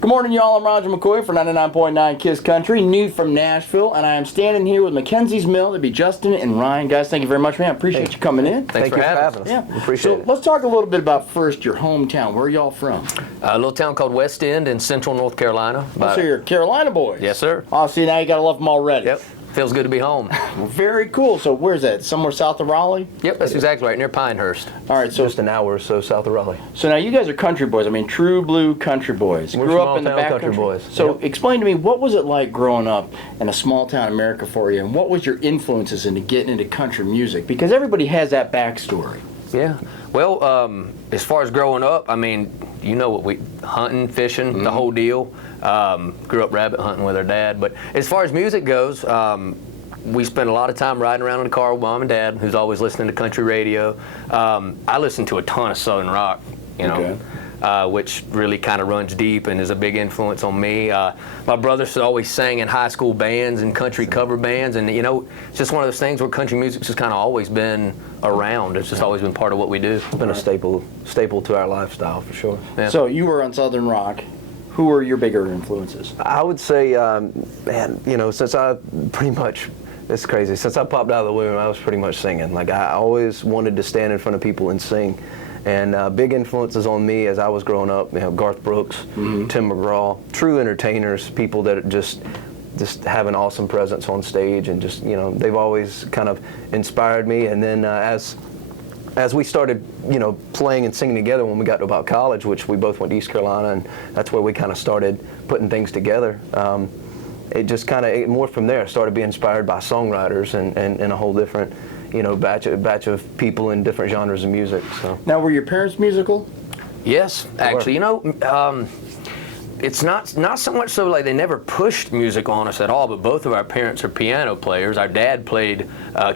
Good morning, y'all. I'm Roger McCoy for 99.9 Kiss Country, new from Nashville, and I am standing here with McKenzies Mill. It'd be Justin and Ryan. Guys, thank you very much, man. I appreciate you coming in. Thanks for having us. Yeah. Appreciate it. Let's talk a little bit about first your hometown. Where are y'all from? A little town called West End in central North Carolina. So you're Carolina boys. Yes, sir. Oh, see, now you got to love them already. Yep. Feels good to be home. Very cool. So where's that? Somewhere south of Raleigh? Yep, that's exactly right, near Pinehurst. All right, so just an hour or so south of Raleigh. So now you guys are country boys. I mean, true blue country boys. We're Grew up in the small-town back country boys. So Yep. explain to me, what was it like growing up in a small town America for you, and what was your influences into getting into country music? Because everybody has that backstory. Yeah. Well, as far as growing up, I mean, you know what hunting, fishing, the whole deal. Grew up rabbit hunting with our dad. But as far as music goes, we spent a lot of time riding around in the car with Mom and Dad, who's always listening to country radio. I listen to a ton of Southern rock, which really kind of runs deep and is a big influence on me. My brothers always sang in high school bands and country cover bands, and it's just one of those things where country music's just kind of always been around. It's just always been part of what we do. It's been a staple to our lifestyle for sure. Yeah. So you were on Southern rock. Who were your bigger influences? I would say, since I pretty much, it's crazy, since I popped out of the womb, I was pretty much singing. Like, I always wanted to stand in front of people and sing. And big influences on me as I was growing up, Garth Brooks, Tim McGraw, true entertainers, people that just have an awesome presence on stage, and just, they've always kind of inspired me. And then as we started, playing and singing together when we got to about college, which we both went to East Carolina, and that's where we kind of started putting things together. It just kind of more from there. I started being inspired by songwriters and a whole different, batch of people in different genres of music. So. Now, were your parents musical? Yes, actually, it's not so much so like they never pushed music on us at all, but both of our parents are piano players. Our dad played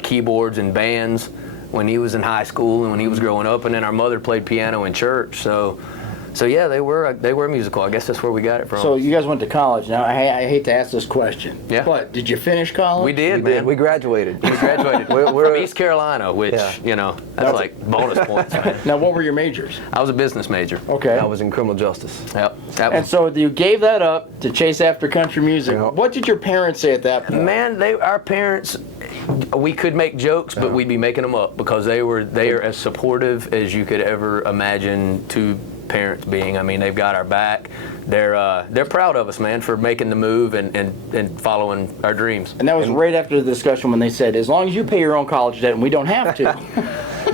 keyboards in bands when he was in high school and when he was growing up, and then our mother played piano in church. So yeah, they were musical. I guess that's where we got it from. So you guys went to college. Now, I hate to ask this question, yeah. But did you finish college? We did, man. We graduated. We graduated. we're from East Carolina, which, that's like bonus points. Man. Now, what were your majors? I was a business major. Okay. I was in criminal justice. Yep. And so you gave that up to chase after country music. Yep. What did your parents say at that point? Man, our parents, we could make jokes, but we'd be making them up because they are as supportive as you could ever imagine two parents being. I mean, they've got our back. They're proud of us, man, for making the move and following our dreams. And that was right after the discussion when they said, as long as you pay your own college debt and we don't have to.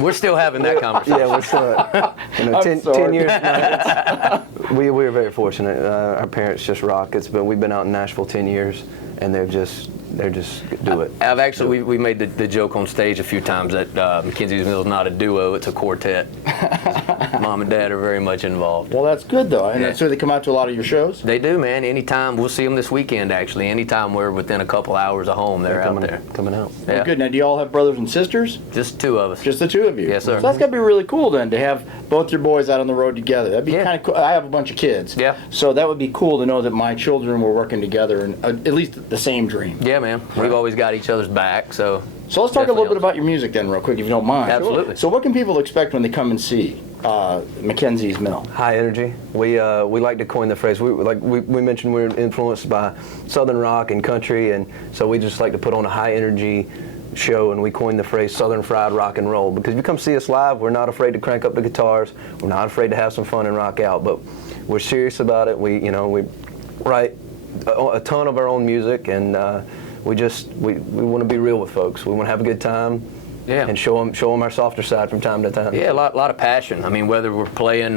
We're still having that conversation. Yeah, we're still 10 years now. We were very fortunate. Our parents just rock. We've been out in Nashville 10 years, and they're just do it. I've actually we made the joke on stage a few times that McKenzies Mill is not a duo; it's a quartet. Mom and Dad are very much involved. Well, that's good though. And so they come out to a lot of your shows. They do, man. Anytime we'll see them this weekend. Actually, anytime we're within a couple hours of home, they're out there coming out. Well, yeah. Good. Now, do you all have brothers and sisters? Just two of us. Just the two of you. Yes, sir. So that's got to be really cool then to have both your boys out on the road together. That'd be kind of cool. I have a bunch of kids. Yeah. So that would be cool to know that my children were working together and at least the same dream. Yeah, man. We've always got each other's back, so let's talk a little bit about your music then real quick, if you don't mind. Absolutely. So what can people expect when they come and see McKenzies Mill? High energy. We like to coin the phrase. We mentioned we're influenced by Southern rock and country, and so we just like to put on a high energy show, and we coined the phrase Southern fried rock and roll, because if you come see us live, we're not afraid to crank up the guitars, we're not afraid to have some fun and rock out, but we're serious about it. We write a ton of our own music, and we want to be real with folks. We want to have a good time, and show them our softer side from time to time. Yeah, a lot of passion. I mean, whether we're playing,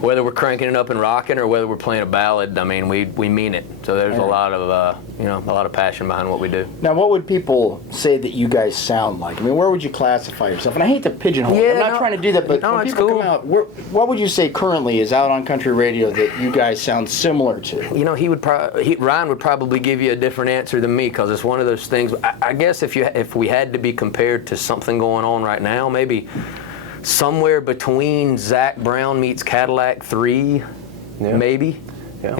whether we're cranking it up and rocking, or whether we're playing a ballad, I mean, we mean it. So there's a lot of passion behind what we do. Now, what would people say that you guys sound like? I mean, where would you classify yourself? And I hate to pigeonhole. I'm not trying to do that, but when people come out, what would you say currently is out on country radio that you guys sound similar to? Ryan would probably give you a different answer than me, because it's one of those things. I guess if we had to be compared to something going on right now, maybe somewhere between Zac Brown meets Cadillac 3, maybe. Yeah,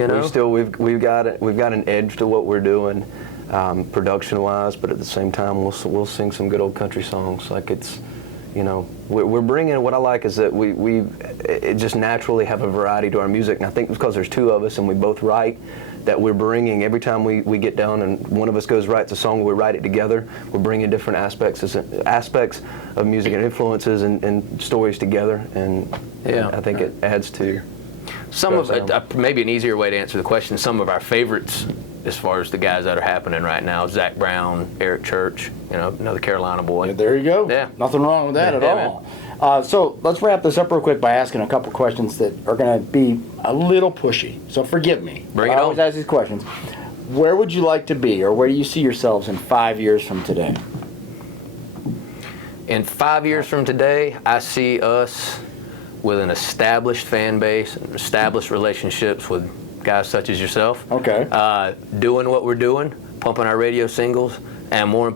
we've got an edge to what we're doing, production-wise, but at the same time we'll sing some good old country songs. Like it's you know, we're bringing, what I like is that it just naturally have a variety to our music, and I think because there's two of us and we both write, that we're bringing, every time we get down and one of us goes writes a song, we write it together, we're bringing different aspects of music and influences and stories together, and I think it adds to some of it. Maybe an easier way to answer the question, some of our favorites as far as the guys that are happening right now: Zach Brown, Eric Church, you know, another Carolina boy. Yeah, there you go. Yeah, nothing wrong with that at all. So let's wrap this up real quick by asking a couple questions that are going to be a little pushy. So forgive me. Bring it on. I always ask these questions. Where would you like to be, or where do you see yourselves in 5 years from today? In 5 years from today, I see us with an established fan base, established relationships with guys such as yourself. Okay. Doing what we're doing, pumping our radio singles, and most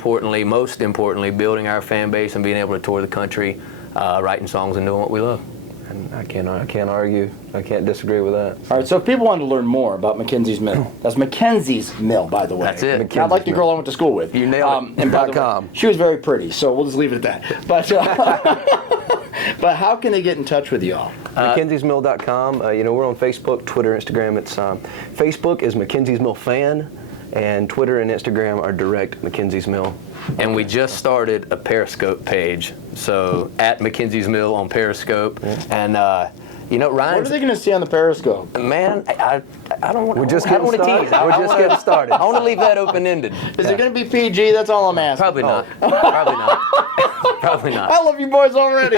importantly, building our fan base and being able to tour the country, writing songs and doing what we love. And I can't argue. I can't disagree with that. All right, so if people want to learn more about McKenzies Mill, that's McKenzies Mill, by the way. That's it. Not like the girl I went to school with. You nailed it. And by the .com. way, she was very pretty, so we'll just leave it at that. But but how can they get in touch with y'all? McKenziesMill.com. You know, we're on Facebook, Twitter, Instagram. It's Facebook is McKenzies Mill Fan, and Twitter and Instagram are direct McKenzies Mill. And we just started a Periscope page, so at McKenzies Mill on Periscope. And you know, Ryan. What are they going to see on the Periscope? Man, I don't want. We're just I don't want to getting tease. started. We're just getting started. I want to leave that open ended. Is it going to be PG? That's all I'm asking. Probably not. Probably not. Probably not. I love you boys already.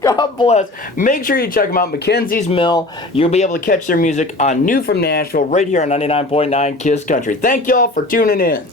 God bless. Make sure you check them out, McKenzies Mill. You'll be able to catch their music on New from Nashville right here on 99.9 KISS Country. Thank y'all for tuning in.